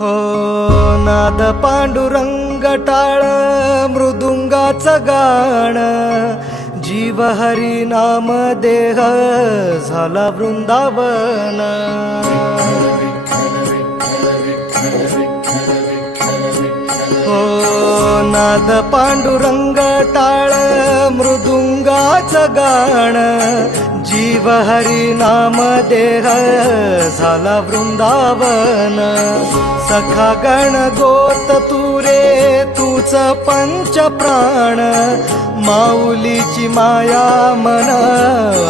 हो नाद पांडुरंग टाळ मृदुंगाचं गाण, जीव हरी नाम देह झाला वृंदावन. हो नाद पांडुरंग टाळ मृदुंगाचं गाण, जीव हरी नाम देह झाला वृंदावन. सखा गण गोत तू रे तूच पंच प्राण, माऊलीची माया मन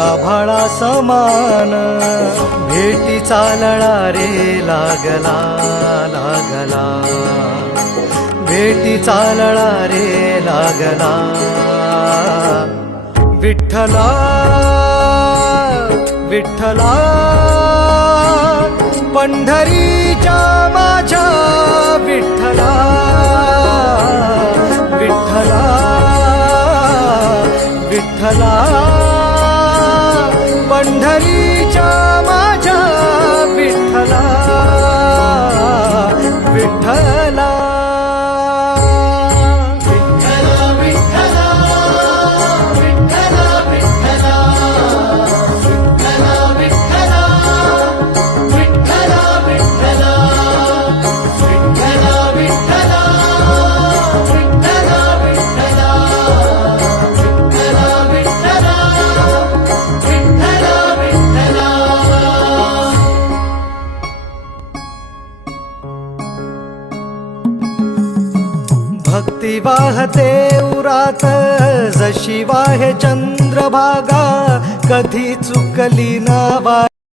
आभाळा समान. भेटी चालळा रे लागला लागला, भेटी चालळा रे लागला. विठ्ठला विठ्ठला पंढरीच्या माझ्या विठ्ठला, विठ्ठला विठ्ठला पंढरीच्या माझ्या विठ्ठला, विठ्ठला. भक्ती वाहते उरात जशी वाहे चंद्रभागा, कधी चुकली ना